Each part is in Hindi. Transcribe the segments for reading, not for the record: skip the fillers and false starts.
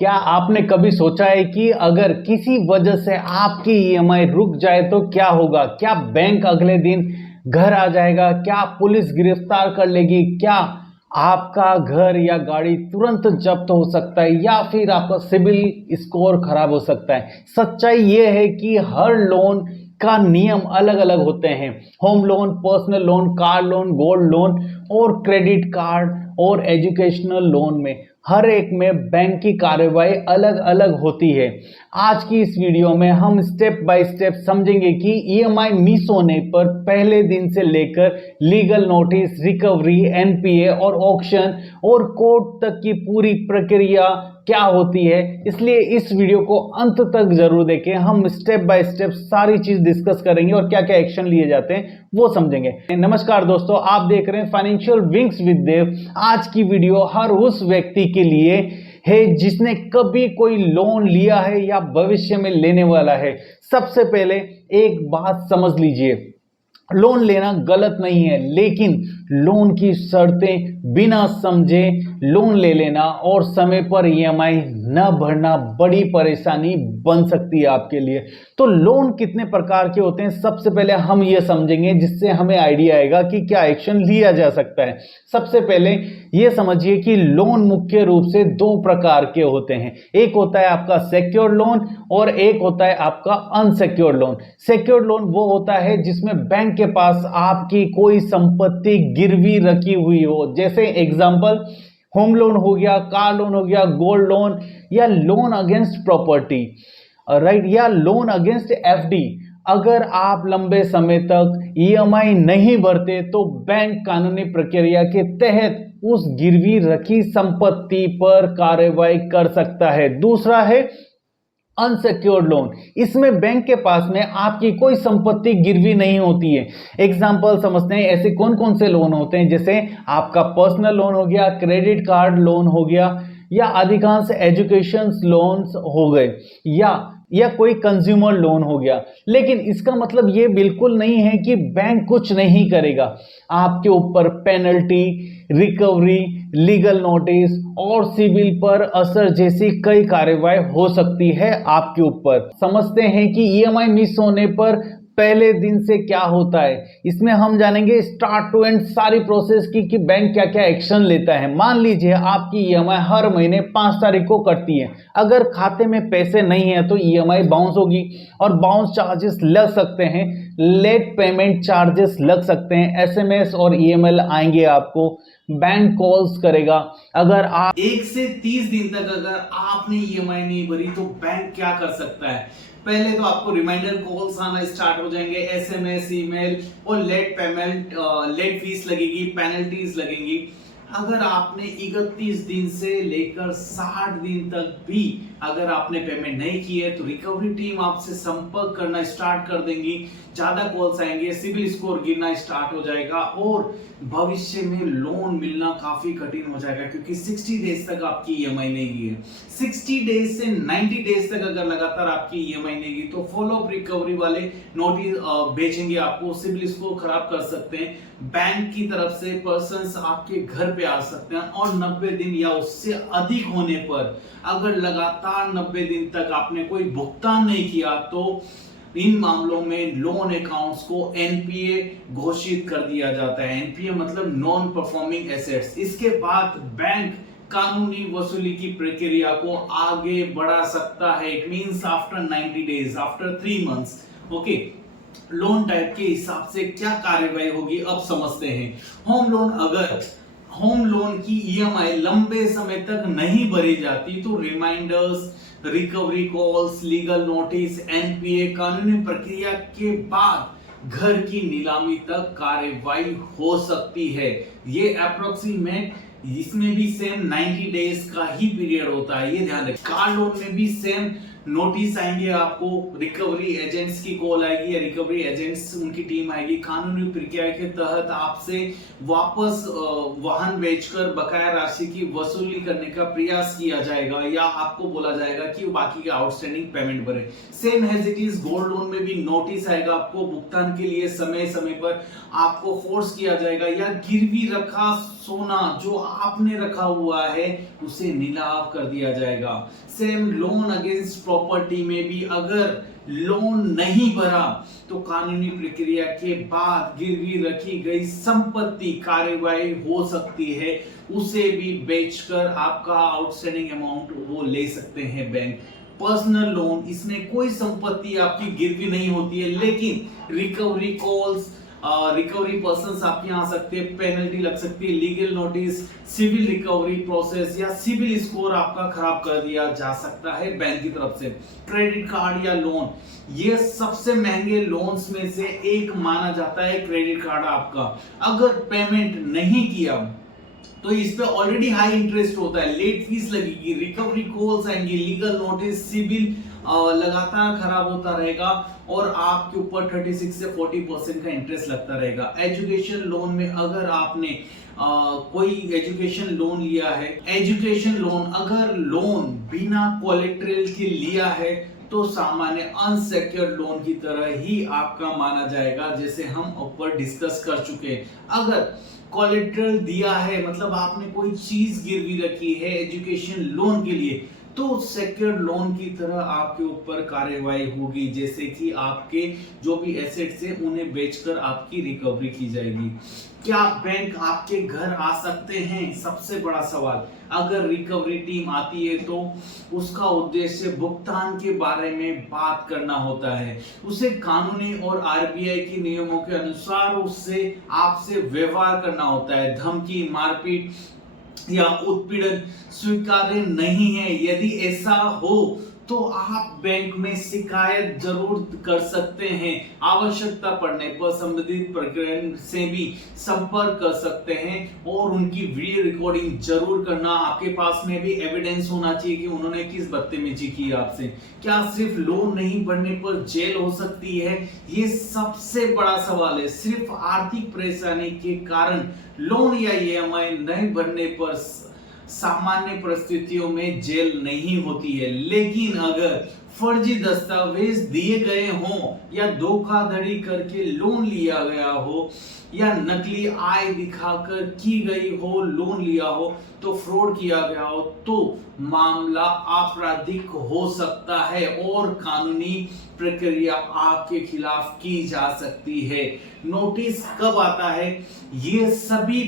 क्या आपने कभी सोचा है कि अगर किसी वजह से आपकी ईएमआई रुक जाए तो क्या होगा? क्या बैंक अगले दिन घर आ जाएगा? क्या पुलिस गिरफ्तार कर लेगी? क्या आपका घर या गाड़ी तुरंत जब्त हो सकता है या फिर आपका सिविल स्कोर खराब हो सकता है? सच्चाई ये है कि हर लोन का नियम अलग अलग होते हैं। Home loan, personal loan, car loan, gold loan और क्रेडिट कार्ड और एजुकेशनल लोन में हर एक में बैंक की कार्रवाई अलग अलग होती है। आज की इस वीडियो में हम स्टेप बाय स्टेप समझेंगे कि ईएमआई मिस होने पर पहले दिन से लेकर लीगल नोटिस, रिकवरी, एनपीए और ऑक्शन और कोर्ट तक की पूरी प्रक्रिया क्या होती है। इसलिए इस वीडियो को अंत तक जरूर देखें। हम स्टेप बाय स्टेप सारी चीज डिस्कस करेंगे और क्या क्या एक्शन लिए जाते हैं वो समझेंगे। नमस्कार दोस्तों, आप देख रहे हैं फाइनेंशियल विंग्स विद देव। आज की वीडियो हर उस व्यक्ति के लिए है जिसने कभी कोई लोन लिया है या भविष्य में लेने वाला है। सबसे पहले एक बात समझ लीजिए, लोन लेना गलत नहीं है, लेकिन लोन की शर्तें बिना समझे लोन ले लेना और समय पर ईएमआई न भरना बड़ी परेशानी बन सकती है आपके लिए। तो लोन कितने प्रकार के होते हैं, सबसे पहले हम ये समझेंगे जिससे हमें आइडिया आएगा कि क्या एक्शन लिया जा सकता है। सबसे पहले ये समझिए कि लोन मुख्य रूप से दो प्रकार के होते हैं। एक होता है आपका सिक्योर्ड लोन और एक होता है आपका अनसिक्योर्ड लोन। सिक्योर्ड लोन वो होता है जिसमें बैंक के पास आपकी कोई संपत्ति गिरवी रखी हुई हो, जैसे एग्जांपल होम लोन हो गया, कार लोन हो गया, गोल्ड लोन या लोन अगेंस्ट प्रॉपर्टी, राइट, या लोन अगेंस्ट एफडी। अगर आप लंबे समय तक ईएमआई नहीं भरते तो बैंक कानूनी प्रक्रिया के तहत उस गिरवी रखी संपत्ति पर कार्रवाई कर सकता है। दूसरा है अनसिक्योर्ड लोन। इसमें बैंक के पास में आपकी कोई संपत्ति गिरवी नहीं होती है। एग्जांपल समझते हैं, ऐसे कौन कौन से लोन होते हैं, जैसे आपका पर्सनल लोन हो गया, क्रेडिट कार्ड लोन हो गया, या अधिकांश एजुकेशन लोन्स हो गए, या कोई कंज्यूमर लोन हो गया। लेकिन इसका मतलब ये बिल्कुल नहीं है कि बैंक कुछ नहीं करेगा। आपके ऊपर पेनल्टी, रिकवरी, लीगल नोटिस और सिविल पर असर जैसी कई कार्रवाई हो सकती है आपके ऊपर। समझते हैं कि ईएमआई मिस होने पर पहले दिन से क्या होता है। इसमें हम जानेंगे स्टार्ट टू एंड सारी प्रोसेस की कि बैंक क्या क्या एक्शन लेता है। मान लीजिए आपकी ईएमआई हर महीने 5 तारीख को कटती है। अगर खाते में पैसे नहीं है तो ईएमआई बाउंस होगी और बाउंस चार्जेस लग सकते हैं, लेट पेमेंट चार्जेस लग सकते हैं, एसएमएस और ईमेल आएंगे आपको, बैंक कॉल्स करेगा। अगर आप 1 से 30 दिन तक अगर आपने ईएमआई नहीं भरी तो बैंक क्या कर सकता है? पहले तो आपको रिमाइंडर कॉल्स आना स्टार्ट हो जाएंगे, एसएमएस, ईमेल और लेट पेमेंट, लेट फीस लगेगी, पेनल्टीज लगेंगी। अगर आपने 31 दिन से लेकर 60 दिन तक भी अगर आपने पेमेंट नहीं की है तो रिकवरी टीम आपसे संपर्क करना स्टार्ट कर देंगी, ज्यादा कॉल्स आएंगे, सिविल स्कोर गिरना स्टार्ट हो जाएगा और भविष्य में लोन मिलना काफी कठिन हो जाएगा, क्योंकि 60 डेज तक आपकी ईएमआई नहीं की है। 60 डेज से 90 डेज तक अगर लगातार आपकी ईएमआई नहीं की तो फॉलो अप रिकवरी वाले नोटिस भेजेंगे आपको, सिविल स्कोर खराब कर सकते हैं, बैंक की तरफ से पर्सन्स आपके घर पे आ सकते हैं और 90 दिन या उससे अधिक होने पर अगर लगातार 90 दिन तक आपने कोई भुगतान नहीं किया तो इन मामलों में लोन अकाउंट्स को एनपीए घोषित कर दिया जाता है। एनपीए मतलब नॉन परफॉर्मिंग एसेट्स। इसके बाद बैंक कानूनी वसूली की प्रक्रिया को आगे बढ़ा सकता है। It means after 90 days, after 3 months. Okay, loan type के हिसाब से क्या कार्रवाई होगी अब समझते हैं। होम लोन, अगर होम लोन की ईएमआई लंबे समय तक नहीं भरी जाती तो reminders, recovery calls, legal notice, NPA कानूनी प्रक्रिया के बाद घर की नीलामी तक कार्रवाई हो सकती है। ये अप्रोक्सीमेट, इसमें भी सेम 90 डेज का ही पीरियड होता है, ये ध्यान रखें। कार लोन में भी सेम नोटिस आएंगे, आपको रिकवरी एजेंट्स की कॉल आएगी या रिकवरी एजेंट्स उनकी टीम आएगी। कानूनी प्रक्रिया के तहत आपसे वापस वाहन बेचकर बकाया राशि की वसूली करने का प्रयास किया जाएगा या आपको बोला जाएगा कि बाकी के आउटस्टैंडिंग पेमेंट भरे। Same as it is gold loan में भी नोटिस आएगा, आपको भुगतान के लिए समय समय पर आपको फोर्स किया जाएगा या गिरवी रखा सोना जो आपने रखा हुआ है उसे नीलाम कर दिया जाएगा। सेम लोन अगेंस्ट प्रॉपर्टी में भी अगर लोन नहीं भरा तो कानूनी प्रक्रिया के बाद गिरवी रखी गई संपत्ति कार्यवाही हो सकती है, उसे भी बेचकर आपका आउटस्टैंडिंग अमाउंट वो ले सकते हैं बैंक। पर्सनल लोन, इसमें कोई संपत्ति आपकी गिरवी नहीं होती है, लेकिन रिकवरी कॉल्स, रिकवरी पर्संस आपके यहाँ आ सकते हैं, पेनल्टी लग सकती है, legal notice, civil recovery process या सिविल स्कोर आपका खराब कर दिया जा सकता है बैंक की तरफ से। क्रेडिट कार्ड या लोन, ये सबसे महंगे लोन्स में से एक माना जाता है क्रेडिट कार्ड आपका। अगर पेमेंट नहीं किया तो इस पे ऑलरेडी हाई इंटरेस्ट होता है, लेट फीस लगेगी, रिकवरी कॉल्स आएंगी, लीगल नोटिस, सिविल लगातार खराब होता रहेगा और आपके ऊपर 36 से 40% का इंटरेस्ट लगता रहेगा। एजुकेशन लोन में अगर आपने कोई एजुकेशन लोन लिया है, एजुकेशन लोन अगर लोन बिना कोलेटरल के लिया है तो सामान्य अनसेक्योर्ड लोन की तरह ही आपका माना जाएगा, जैसे हम ऊपर डिस्कस कर चुके हैं। अगर कोलेटरल दिया है मतलब आपने कोई चीज गिरवी रखी है एजुकेशन लोन के लिए, तो सेक्योर्ड लोन की तरह आपके ऊपर कार्यवाही होगी, जैसे कि आपके जो भी एसेट्स हैं उन्हें बेचकर आपकी रिकवरी की जाएगी। क्या बैंक आपके घर आ सकते हैं? सबसे बड़ा सवाल। अगर रिकवरी टीम आती है तो उसका उद्देश्य भुगतान के बारे में बात करना होता है, उसे कानूनी और आरबीआई के नियमों के अनुसार उससे आपसे व्यवहार करना होता है। धमकी, मारपीट या उत्पीड़न स्वीकार्य नहीं है। यदि ऐसा हो तो आप बैंक में शिकायत जरूर कर सकते हैं। आवश्यकता पड़ने पर संबंधित प्रकरण से भी संपर्क कर सकते हैं और उनकी वीडियो रिकॉर्डिंग जरूर करना। आपके पास में भी एविडेंस होना चाहिए कि उन्होंने किस बदतमीजी की आपसे। क्या सिर्फ लोन नहीं भरने पर जेल हो सकती है? ये सबसे बड़ा सवाल है। सिर्फ आर्थिक परेशानी के कारण लोन या ईएमआई नहीं भरने पर सामान्य परिस्थितियों में जेल नहीं होती है, लेकिन अगर फर्जी दस्तावेज दिए गए हों या धोखाधड़ी करके लोन लिया गया हो या नकली आय दिखाकर की गई हो लोन लिया हो तो फ्रॉड किया गया हो तो मामला आपराधिक हो सकता है और कानूनी प्रक्रिया आपके खिलाफ की जा सकती है। नोटिस कब आता है? ये सभी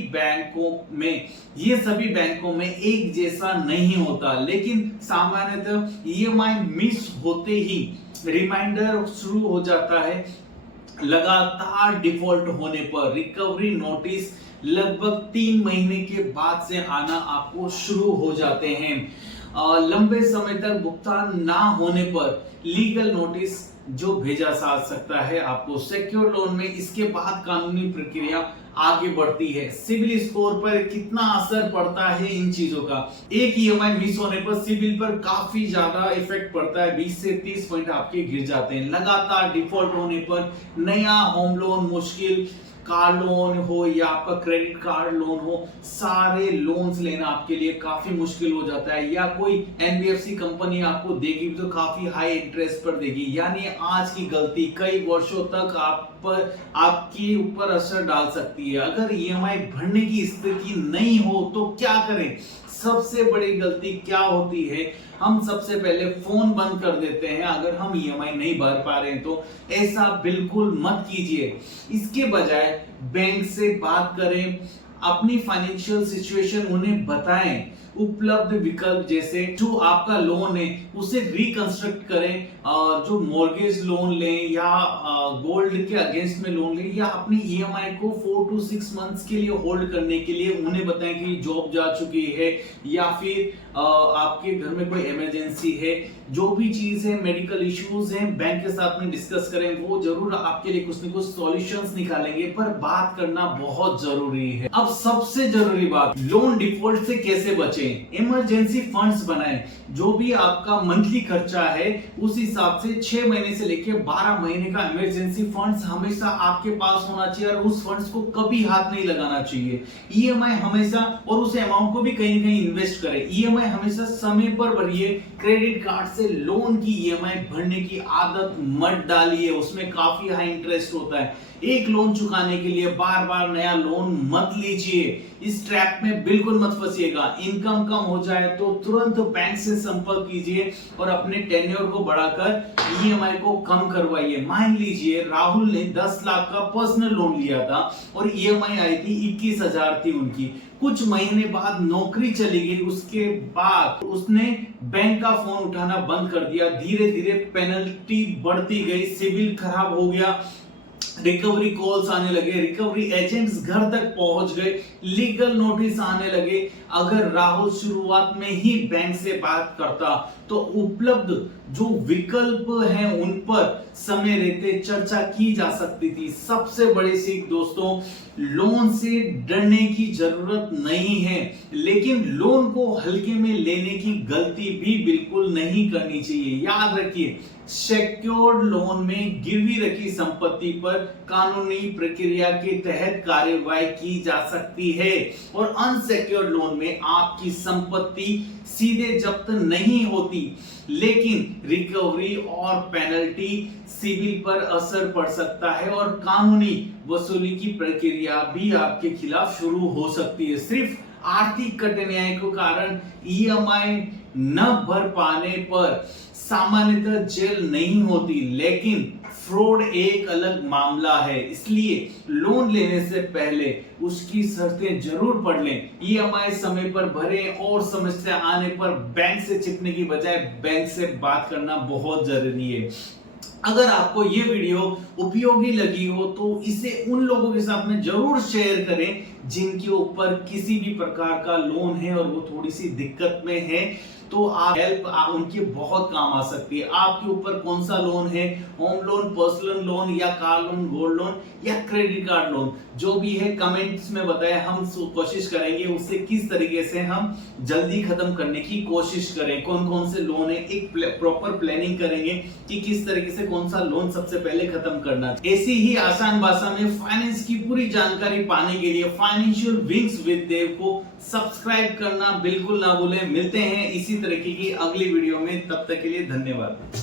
बैंकों में एक जैसा नहीं होता, लेकिन सामान्यतः ईएमआई मिस होते ही रिमाइंडर शुरू हो जाता है। लगातार डिफॉल्ट होने पर रिकवरी नोटिस लगभग 3 महीने के बाद से आना आपको शुरू हो जाते हैं। लंबे समय तक भुगतान ना होने पर लीगल नोटिस जो भेजा जा सकता है आपको। सिक्योर लोन में इसके बाद कानूनी प्रक्रिया आगे बढ़ती है। सिविल स्कोर पर कितना असर पड़ता है इन चीजों का? एक ईएमआई मिस होने पर सिविल पर काफी ज्यादा इफेक्ट पड़ता है, 20 से 30 पॉइंट आपके गिर जाते हैं। लगातार डिफॉल्ट होने पर नया होम लोन मुश्किल, कार लोन हो या आपका क्रेडिट कार्ड लोन हो, सारे लोन्स लेना आपके लिए काफी मुश्किल हो जाता है। या कोई एनबीएफसी कंपनी आपको देगी तो काफी हाई इंटरेस्ट पर देगी, यानी आज की गलती कई वर्षों तक आपके ऊपर असर डाल सकती है। अगर ईएमआई भरने की स्थिति नहीं हो तो क्या करें? सबसे बड़ी गलती क्या होती है? हम सबसे पहले फोन बंद कर देते हैं अगर हम ईएमआई नहीं भर पा रहे हैं तो। ऐसा बिल्कुल मत कीजिए। इसके बजाय बैंक से बात करें, अपनी फाइनेंशियल सिचुएशन उन्हें बताएं, उपलब्ध विकल्प जैसे जो आपका लोन है उसे रिकंस्ट्रक्ट करें, जो मॉर्गेज लोन लें या गोल्ड के अगेंस्ट में लोन लें या अपनी ईएमआई को 4 to 6 मंथ्स के लिए होल्ड करने के लिए उन्हें बताएं कि जॉब जा चुकी है या फिर आपके घर में कोई इमरजेंसी है। जो भी चीज है, मेडिकल इश्यूज हैं, बैंक के साथ में डिस्कस करें, वो जरूर आपके लिए कुछ न कुछ सॉल्यूशंस निकालेंगे, पर बात करना बहुत जरूरी है। अब सबसे जरूरी बात, लोन डिफॉल्ट से कैसे बचे? बचें, इमरजेंसी फंड्स बनाएं। जो भी आपका मंथली खर्चा है उस हिसाब से 6 महीने से लेकर 12 महीने का इमरजेंसी फंड्स हमेशा आपके पास होना चाहिए और उस फंड्स को कभी हाथ नहीं लगाना चाहिए। ईएमआई हमेशा, और उस अमाउंट को भी कहीं ना कहीं इन्वेस्ट करें। ईएमआई हमेशा समय पर भरिए। क्रेडिट कार्ड से लोन की ईएमआई भरने की आदत मत डालिए, उसमें काफी हाई इंटरेस्ट होता है। एक लोन चुकाने के लिए बार बार नया लोन मत लीजिए, इस ट्रैप में बिल्कुल मत फंसिएगा। इनकम कम हो जाए तो तुरंत बैंक से संपर्क कीजिए और अपने टेन्योर को बढ़ाकर ईएमआई को कम करवाइए। मान लीजिए राहुल ने 10 लाख का पर्सनल लोन लिया था और ईएमआई आई थी 21,000 थी उनकी। कुछ महीने बाद नौकरी चली गई, उसके बाद उसने बैंक का फोन उठाना बंद कर दिया। धीरे धीरे पेनल्टी बढ़ती गई, सिविल खराब हो गया, रिकवरी कॉल्स आने लगे, रिकवरी एजेंट्स घर तक पहुंच गए, लीगल नोटिस आने लगे। अगर राहुल शुरुआत में ही बैंक से बात करता तो उपलब्ध जो विकल्प हैं उन पर समय रहते चर्चा की जा सकती थी। सबसे बड़ी सीख दोस्तों, लोन से डरने की जरूरत नहीं है, लेकिन लोन को हल्के में लेने की गलती भी बिल्कुल नहीं करनी चाहिए। याद रखिए, सेक्योर्ड लोन में गिरवी रखी संपत्ति पर कानूनी प्रक्रिया के तहत कार्यवाही की जा सकती है और अनसेक्योर्ड लोन में आपकी संपत्ति सीधे जब्त नहीं होती, लेकिन रिकवरी और पेनल्टी सिविल पर असर पड़ सकता है और कानूनी वसूली की प्रक्रिया भी आपके खिलाफ शुरू हो सकती है। सिर्फ आर्थिक कठिनाई के कारण ईएमआई न भर पाने पर सामान्यतः जेल नहीं होती, लेकिन फ्रॉड एक अलग मामला है। इसलिए लोन लेने से पहले उसकी शर्तें जरूर पढ़ लें। ईएमआई समय पर भरें और समस्या आने पर बैंक से छिपने की बजाय बैंक से बात करना बहुत जरूरी है। अगर आपको ये वीडियो उपयोगी लगी हो तो इसे उन लोगों के साथ में जरूर शेयर करें जिनके ऊपर किसी भी प्रकार का लोन है और वो थोड़ी सी दिक्कत में है, तो आप हेल्प उनके बहुत काम आ सकती है। आपके ऊपर कौन सा लोन है, होम लोन, पर्सनल लोन या कार लोन, गोल्ड लोन या क्रेडिट कार्ड लोन, जो भी है कमेंट्स में बताएं। हम कोशिश करेंगे उससे किस तरीके से हम जल्दी खत्म करने की कोशिश करें। कौन कौन से लोन है, एक प्रॉपर प्लानिंग करेंगे कि किस तरीके से कौन सा लोन सबसे पहले खत्म करना। ऐसी ही आसान भाषा में फाइनेंस की पूरी जानकारी पाने के लिए फाइनेंशियल विंग्स विद देव को सब्सक्राइब करना बिल्कुल ना भूलें। मिलते हैं इसी तरीके की अगली वीडियो में, तब तक के लिए धन्यवाद।